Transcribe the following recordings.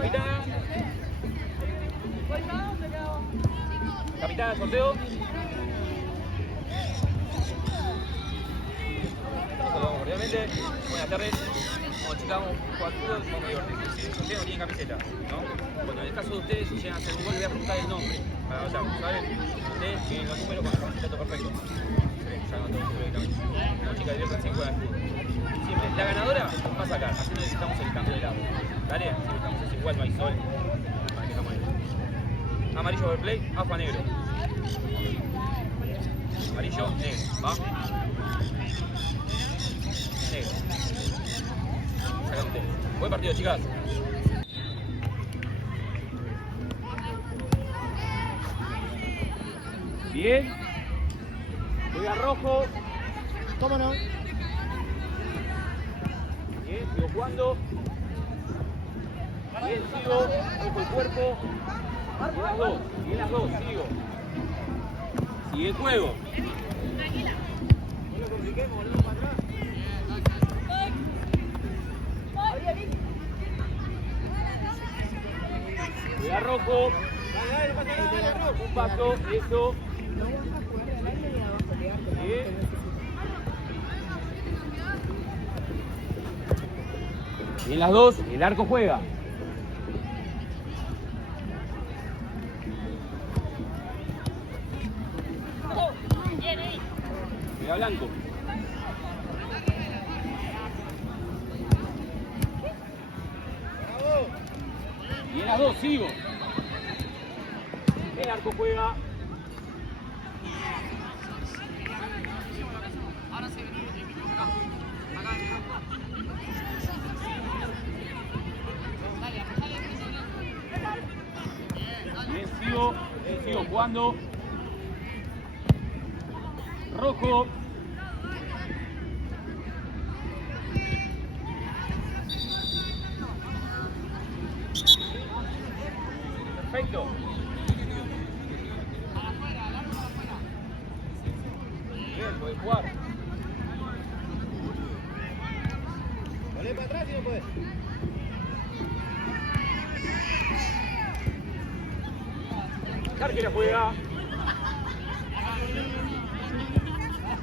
capitana. Capitana, sorteo. Saludamos cordialmente. Buenas tardes. Como chicas, vamos a jugar fútbol, vamos a divertirnos. Ustedes no tienen camiseta, ¿no? Bueno, en el caso de ustedes, si llegan a hacer un gol, les voy a preguntar el nombre para anotarlo, ¿saben? Ustedes tienen los números con la camiseta, todo perfecto. Ya anotó el número de camiseta. Como chicas, diviértanse y juegan fútbol. Siempre, la ganadora va a sacar, así no necesitamos el cambio de lado. ¿Dale? Si estamos así igual, no hay sol. Para que estamos ahí. Amarillo overplay, agua negro. Amarillo, negro, ¿va? Negro. Sacan ustedes. Buen partido, chicas. Bien. Voy a rojo. ¿Cómo no? Bien, sigo jugando. Bien, sigo. Ojo el cuerpo. Bien las dos, sigo. Sigue el juego. No lo compliquemos, volvemos para atrás. Voy a rojo. Un paso, eso. Bien. Bien las dos, el arco juega. Juega blanco. Bien las dos, sigo. El arco juega. Bien, sigo jugando. Rojo. Perfecto. Bien, puedes jugar. Volé para atrás si no puedes. Carque la juega.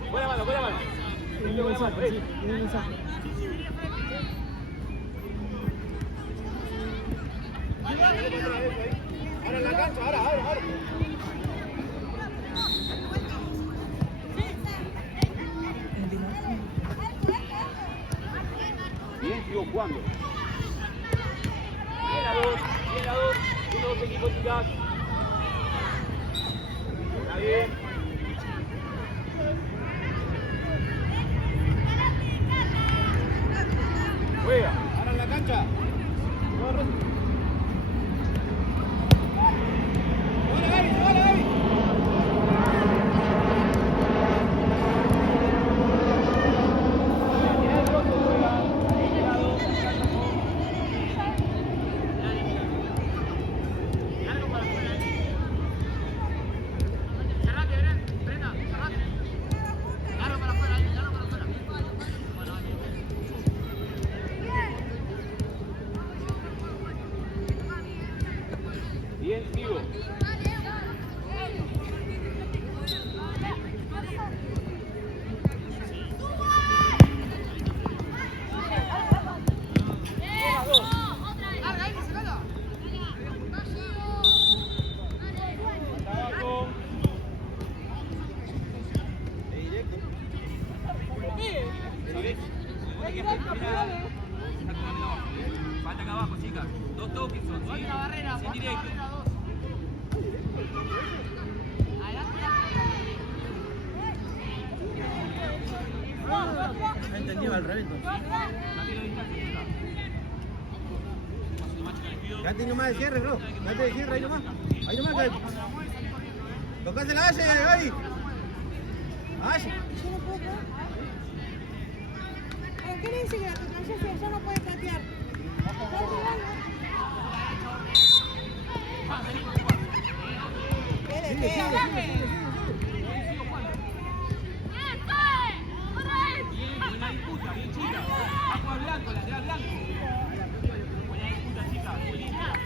Buena mano, buena mano. Buena mano, Ahora en la cancha, ahora. Bien, sigo jugando. Bien a dos. Uno, dos equipos, chicas. Está bien. Juega. Ahora en la cancha. Bien, sigo. Falta acá abajo, chicas. Dos toques son, ¿sí? Sin directo. No entendí al revés. Date nomás de cierre, bro. Date de cierre, ahí nomás. Ahí nomás, que... Tocate la Aye, ahí. Aye. Yo no puedo patear. ¿Pero qué le dice que la tecnología ya no puede patear? Está jugando. ¿Qué le queda? Buena disputa, bien chica. Agua blanco, la de blanco. Buena disputa, chicas. Buenísima.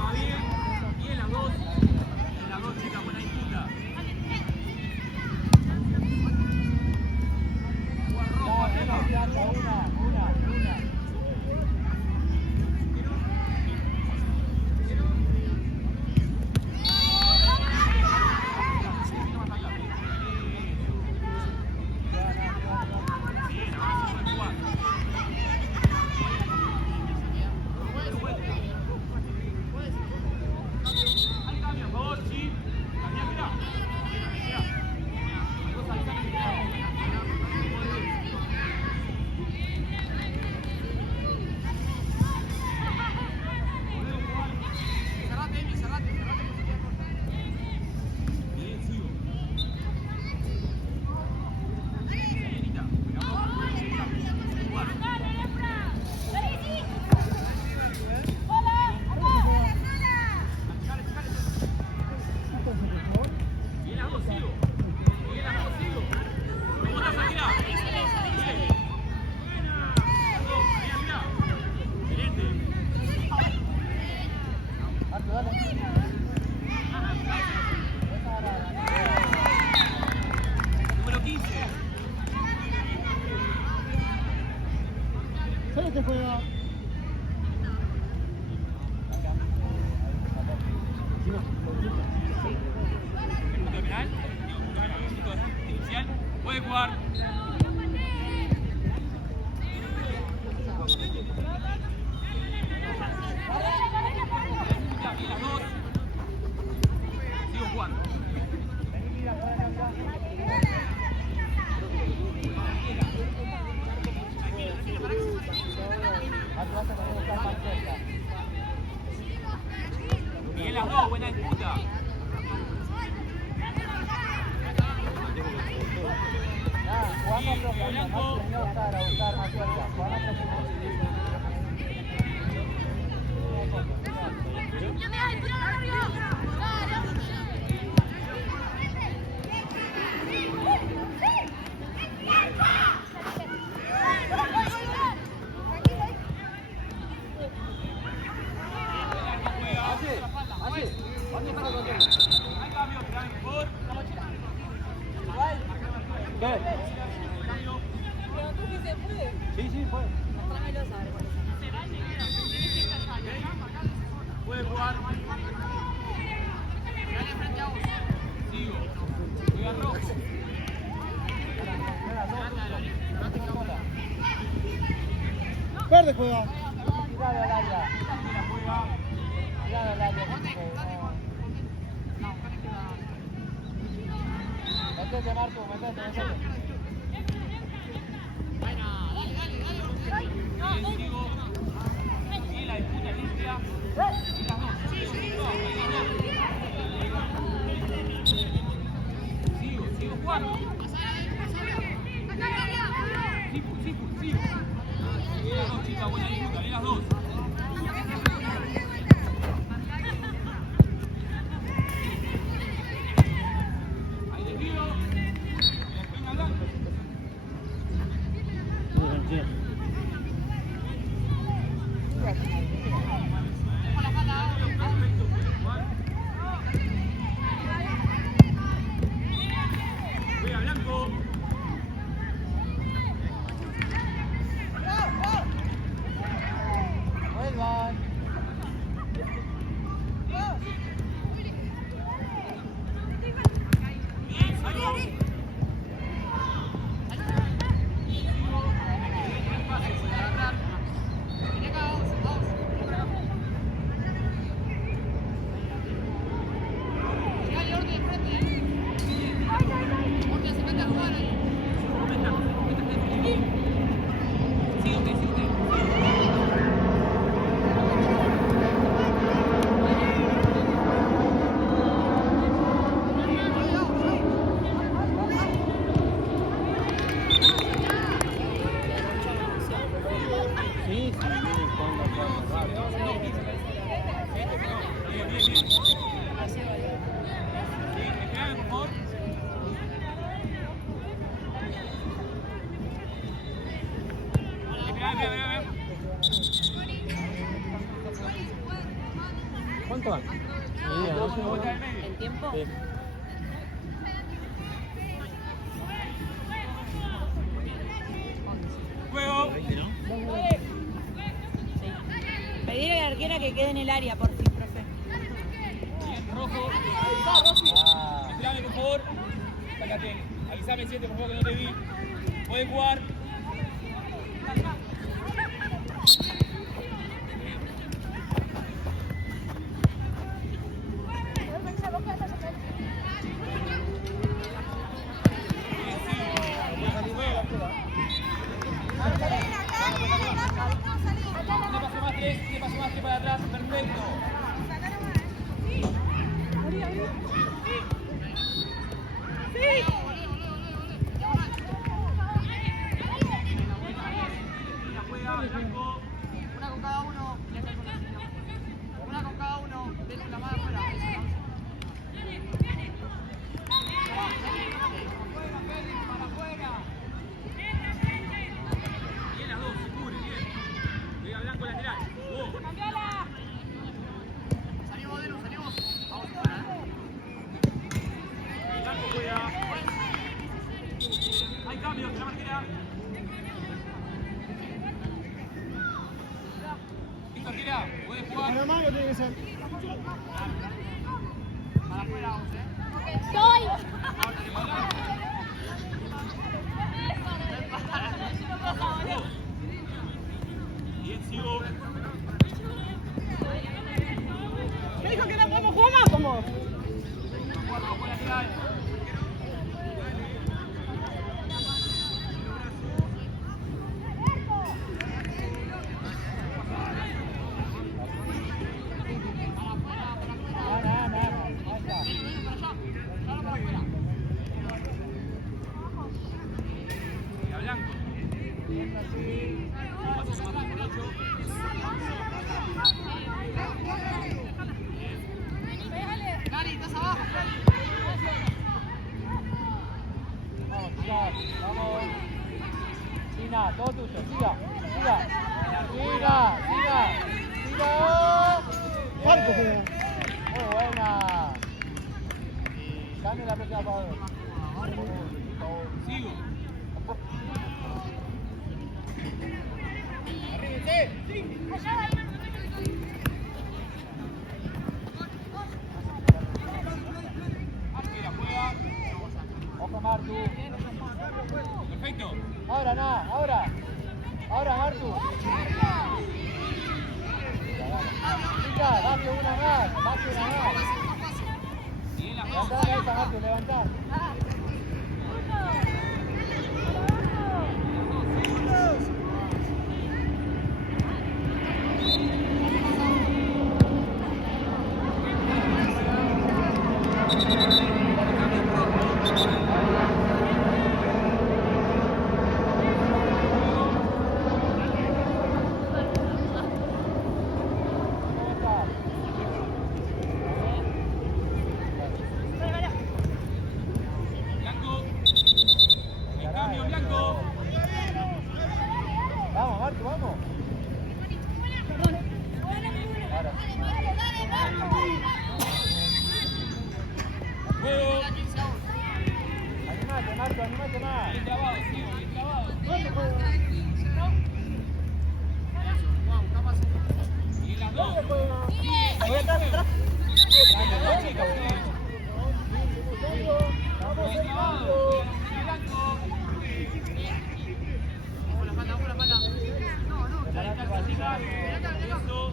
va bien. Y en las dos chicas, buena disputa. Número 15. Solo te juega. Punto penal. Punto inicial. Puede jugar. Y las dos. Sigo jugando. Bien las dos, buena disputa. Blanco. Hay cambio, mejor. ¿Qué? Sí, fue. Puede jugar. Sigo. Juega rojo. Verde juega. Cuidado al área. Cuidado al área. Metete, Marco, metete. Sigo. Y la disputa limpia. Y las dos. Sigo jugando. Sigo. Y las dos, chicas, buena disputa. Y las dos. Ahí desvío. Y la esquina blanca. Juega blanco. Vuelvan. Bien, salgo. ¿Cuánto van? Sí, a 12 no. ¿El tiempo? Sí. Juego. Pedir a la arquera que quede en el área, por fin, profe. Bien, rojo. Ah. Esperame, por favor. Sácate. Avísame, siete, por favor, que no te vi. Pueden jugar. Un paso más, tres para atrás. Perfecto. Una con cada uno. Una con cada uno. Denle la mano afuera. Para afuera. Bien las dos, se cubre, bien. Llega Blanco lateral. Salimos, Denu, salimos. Vamos a Blanco juega. Hay cambios en la marquera. Víctor, tira. Puedes jugar. Para mano tiene que ser. para afuera, vamos, Bien, sigo. ¿Qué dijo que no podemos jugar más? ¿Cómo? Cuatro, juega lateral. Llega Blanco. Pase sumando por 8. Cari, estás abajo, Cari. Vamos, chicas, vamos. Sina, todo tuyo, siga, siga. Siga, siga, siga. Marco, Bien. Muy buena. Dame la próxima para ver. Sigo. Arquera juega. Ojo, Martu. Perfecto. Ahora, nada, ahora. Ahora, Martu. Chica, date una más, date una más. Bien las dos. Levantá la cabeza, Martu, levantá. Blanco. En cambio, Blanco. Vamos, Martu, vamos. Ahora. Juego. Animate, Martu, animate más. Bien trabado, sigo, bien trabado. Bien las dos. Ahí atrás, atrás. Las dos chicas, bien. Bien trabado. Bien Blanco. Vamos la mala. No, no. Ahí está, chicas. Eso.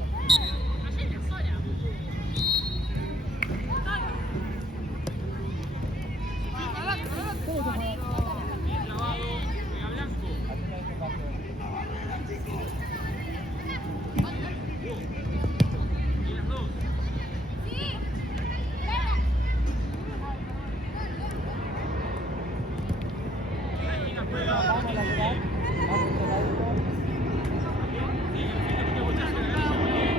Bien trabado. Llega Blanco. Bien las dos. La esquina juega. Vamos a lateral. Vamos a lateral. Sigue, sigue, porque bochazo de la derecha, muy bien.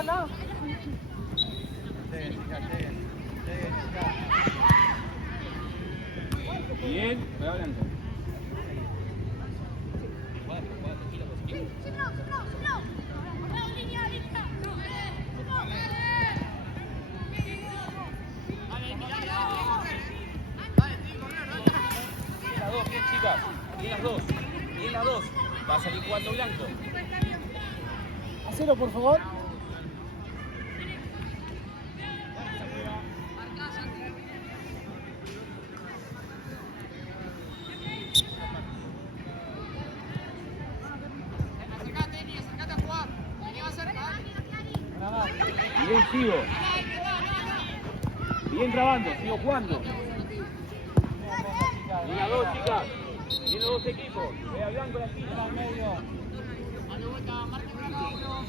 chicos, no. Bien, juega blanco. Las dos, bien chicas. Bien las dos. Bien las dos. Va a salir jugando blanco. Hacelo, por favor. Acercate a jugar. Vení más cerca. Bien, sigo. Bien trabando, sigo jugando. Bien las dos, chicas. Bien los dos equipos. Vea blanco la esquina. Al medio. Dale vuelta, marquen por acá uno.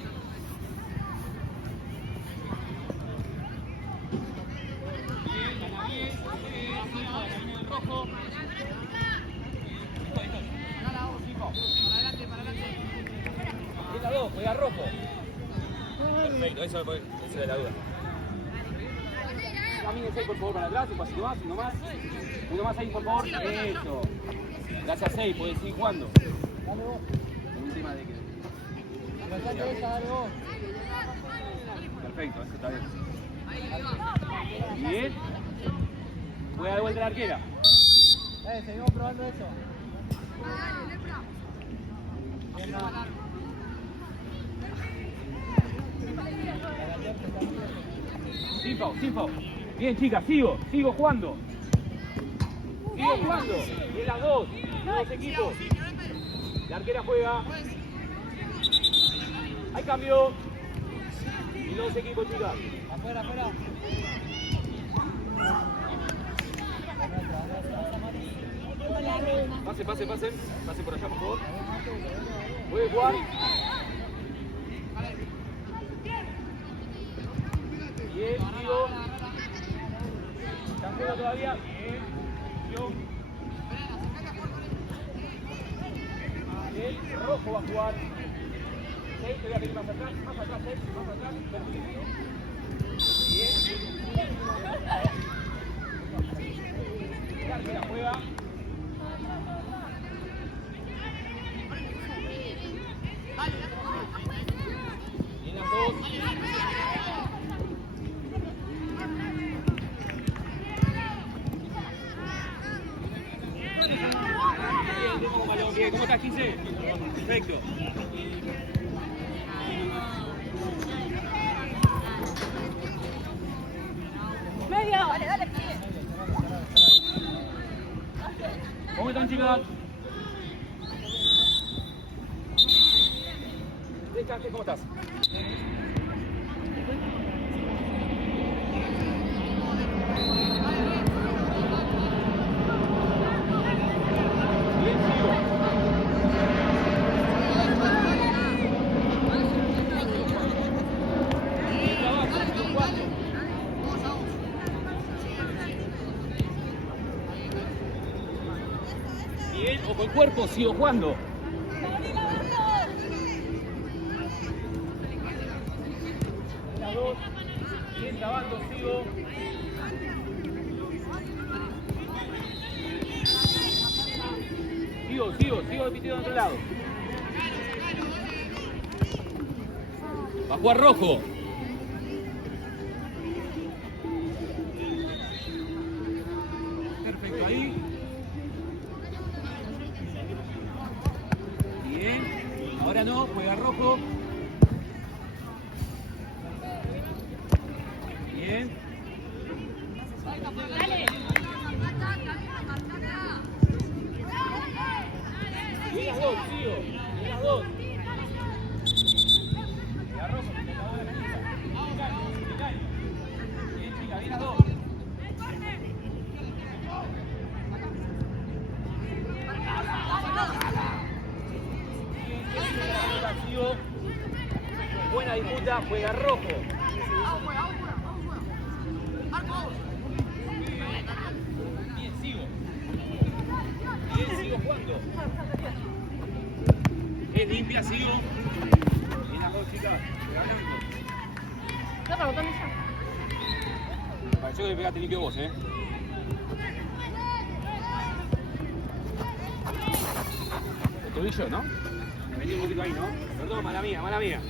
Bien, gana bien. Bien, el rojo. Ganala vos, chico. Para adelante, para adelante. Bien las dos, juega rojo. Perfecto, eso es la duda. Camínense ahí por favor para atrás, un pasito más, uno más. Uno más ahí por favor. Eso. Gracias 6, podés seguir jugando. Dale vos. En un tema de que. Aprovechate esa, dale vos. Perfecto, eso está bien. Bien. Juega de vuelta la arquera. Seguimos probando eso. Bien, no. Sin foul. Bien chicas, sigo jugando. Sigo jugando. Bien las dos. Los dos equipos. La arquera juega. Hay cambio. Y los dos equipos, chicas. Afuera, afuera. Pase por allá, por favor. Puede jugar. Bien, sigo. Cancelo todavía. Bien. Acción. Bien, rojo va a jugar. 6, te voy a pedir más atrás, 6, más atrás. Bien. La arquera juega. Bien las dos. Bien, ¿cómo estás, 15? Perfecto. Medio. Dale, dale, ¿Cómo están, chicas? ¿Cómo estás? Bien, sigo. Bien, trabajo, sigo jugando. Bien, ojo el cuerpo, sigo jugando. Las dos. Bien, trabando, sigo. Sigo repitiendo de otro lado. Va a jugar rojo. Perfecto, ahí. Bien. Ahora no, juega rojo. Bien. Bien las dos, sigo. Bien las dos. La rojo, que te acabó de la lista. Te cae. Bien, chica, bien las dos. Sigo. Buena disputa, juega rojo. Bien, sigo jugando. Es limpia, sigo. Bien las dos, chicas. Juega blanco. Sácalo también ya. Me pareció que le pegaste limpio vos, El tobillo, ¿no? Me metí un poquito ahí, ¿no? Perdón, mala mía, mala mía.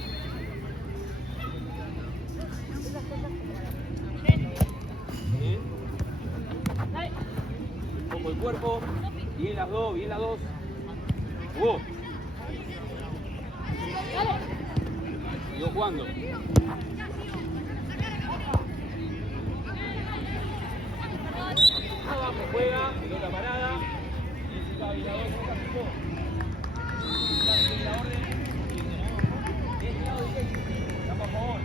Bien. Un poco el cuerpo. Bien las dos, bien las dos. Jugó. Siguió jugando. Abajo juega, pelota parada. Y la dos, nunca picó. La orden. De este lado directo. Está por favor.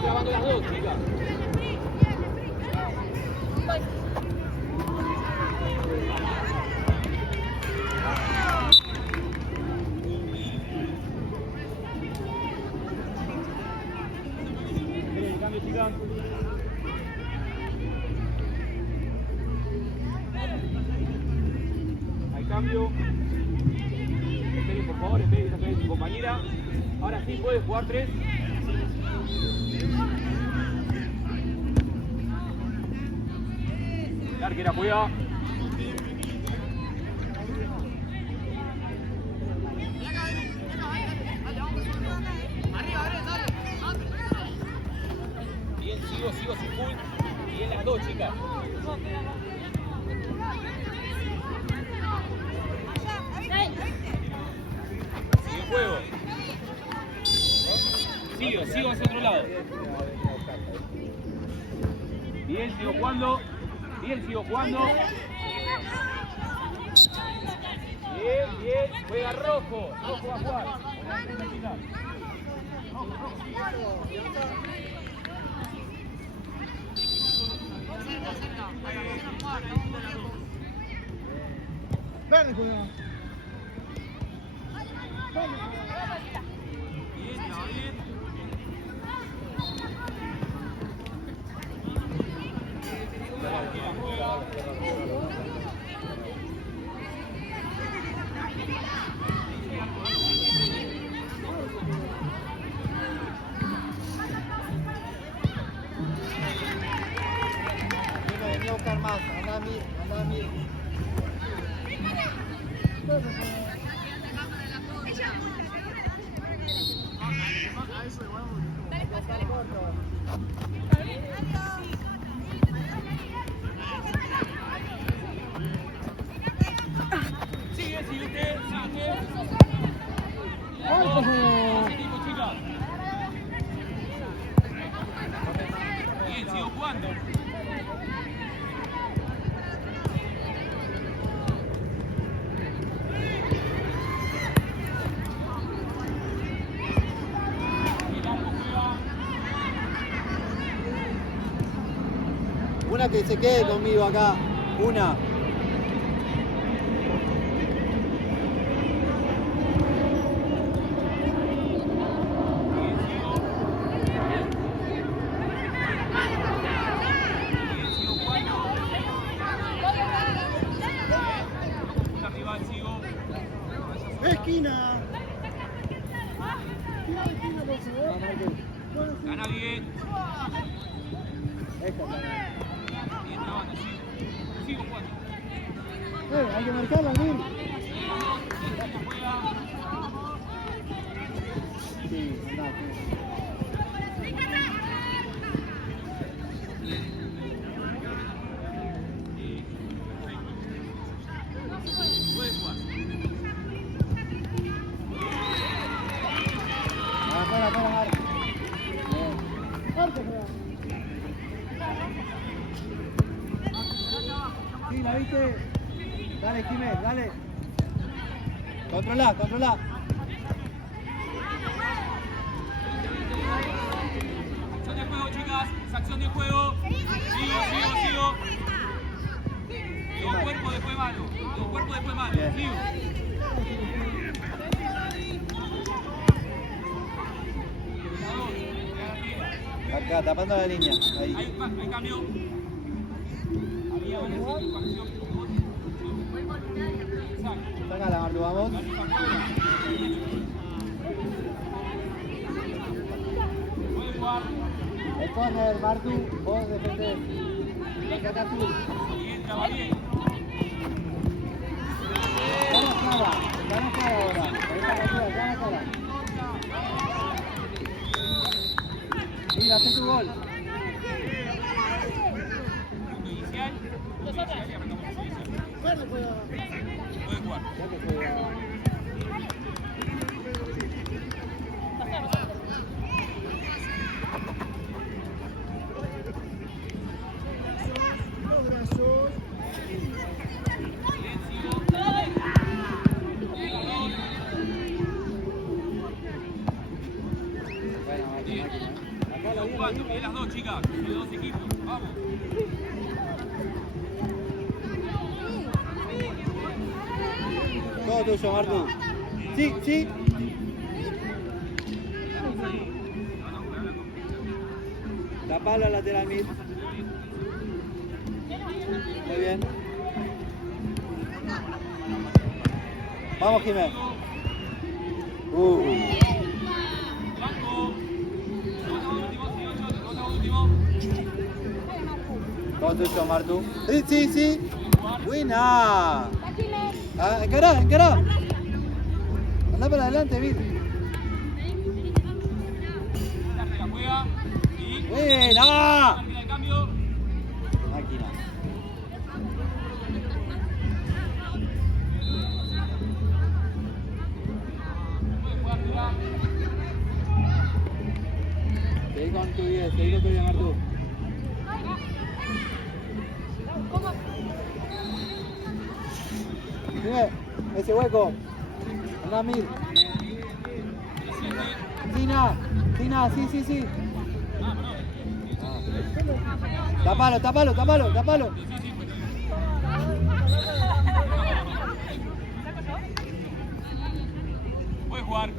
Trabando las dos, chicas. Miren, el cambio, chicas. Hay cambio. Esperen, por favor, esperen que está su compañera. Ahora sí puede jugar 3. La arquera juega. Bien, sigo sin full. Bien las dos, chicas. Sigue juego. Sigo hacia otro lado. Bien, sigo jugando. Bien, sigo jugando. Bien. Juega rojo. Rojo va a jugar. Ven, cuidado. Bien, está bien. Venía a buscar más, anda a mí. Sigue usted. Chica. Bien, sigo jugando. Una que se quede conmigo acá. Una. Esquina. Gana bien. Bien trabajando, sigo jugando. Hay que marcarla, Mir. Sí, andá. Puede jugar. Para. Sí, la viste. Dale, Jiménez, dale. Controla. Acción de juego, chicas. Es acción de juego. Sigo. Dos cuerpos después mano. Dos cuerpos después mano. Bien. Sigo. Acá, tapando la línea. Ahí. Hay cambio. Ahí avanza. Sácala, Martu, vamos. Puede jugar. El corner, Martu, vos defendés. Acá tú. Y entra, va bien. Cara ahora. Esta partida, cara. Mira, hace tu gol. Punto inicial. Puede jugar. Ya que juega. Jugando, bien las dos chicas, los dos equipos, vamos. Todo tuyo, Martu. Sí. Tapalo al lateral mid. Muy bien. Vamos, Jiménez. Blanco. Último. Todo tuyo, Martu. Sí. Buena. Ah, encará. Andá para adelante, Vir. La juega. Y. Buena. Máquina de cambio. Máquina. Puede jugar, mira. Seguí con tu 10, Martu. Dime, ese hueco. Andá, Mir. Tina, sí. Tapalo. Puede jugar.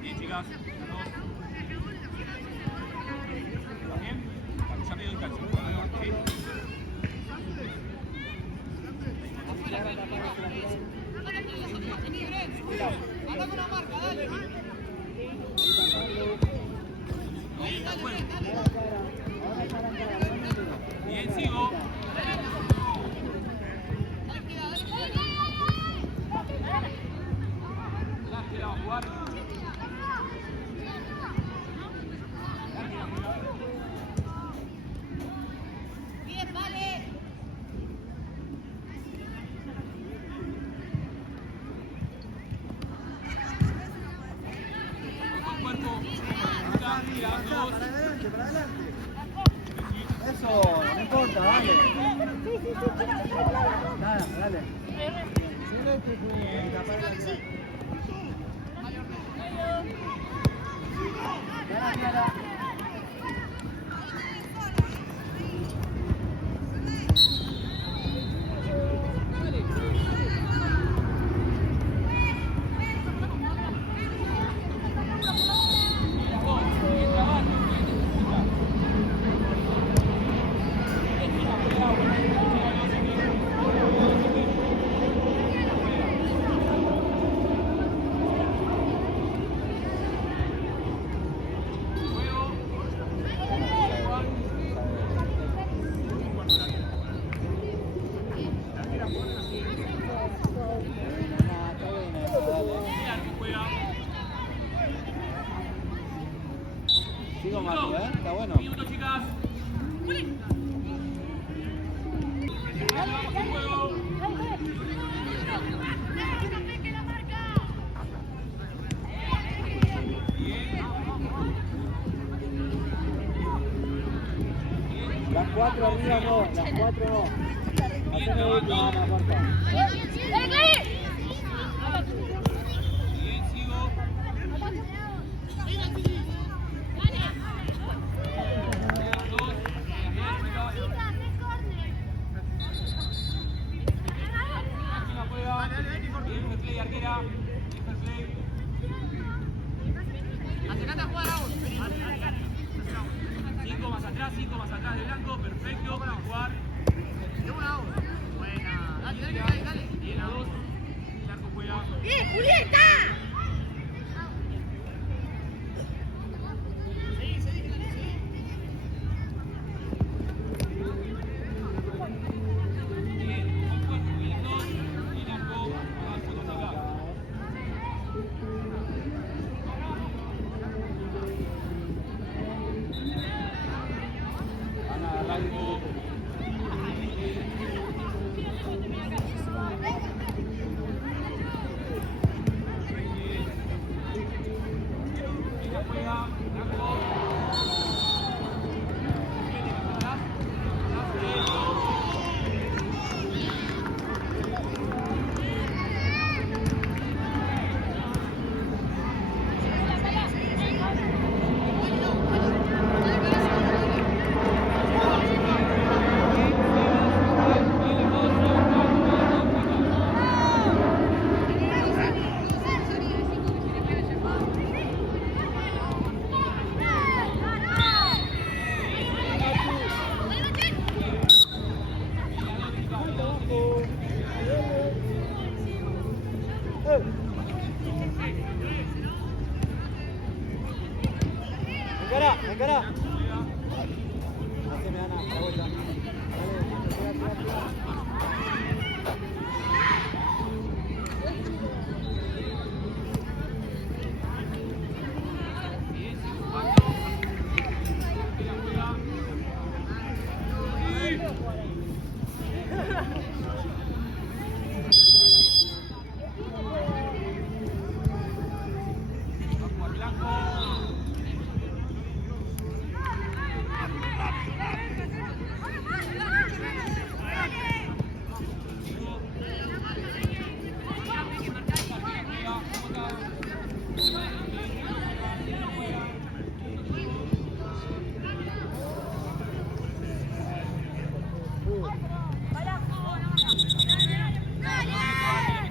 Bien, chicas. Bien. Ya medio descanso. Anda con la marca, dale. Bien, sigo. La va a jugar. Bien, vale. Cuerpo. Para adelante. Eso, no importa, dale. Nada, dale. Clara. Sigo Manu, está bueno. Minutos, chicas. Las 4 arriba no, las 4 no. Haceme última, Ana, porfa. Acércate a jugar aún. 5 más atrás de blanco, perfecto, para jugar. De una a una. Buena. Dale. Bien a 2. El arco juega. ¡Bien, Julieta! Bien, cuerpo, bien 2. El arco, abajo, 2 acá. Ana, agarrá el equipo. Juega, blanco. Encara. Haceme, Ana, la vuelta.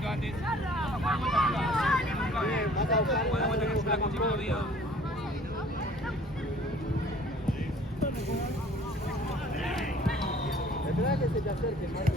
Dale, tira. Espera que se te acerque, Marco.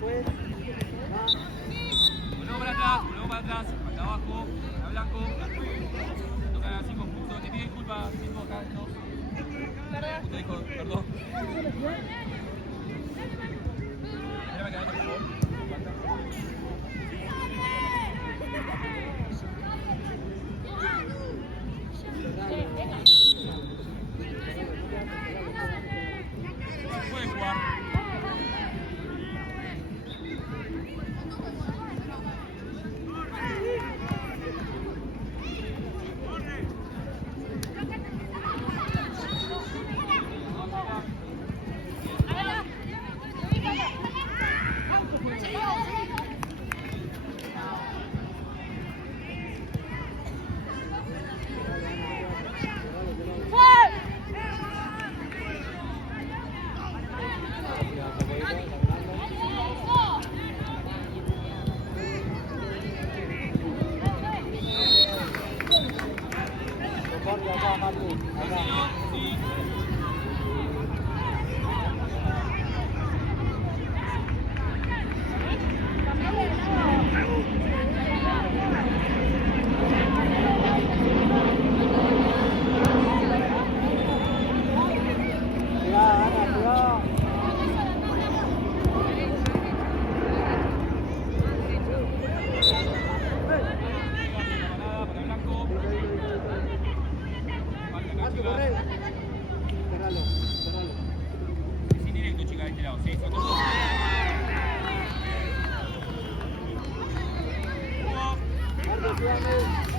Buena. Volvemos para atrás, acá abajo, a blanco. Toca 5 puntos. Te pido disculpas, 5 acá, 2. Usted dijo, perdón. Espérame que por favor. Puede jugar. Guardia acá, Martu, acá. Cuidado, Ana, cuidado. Parada para Blanco. Martu, corre. Cerralo, cerralo. Es indirecto, chica, de este lado. Sí, sacó todo. Martu, cuidame.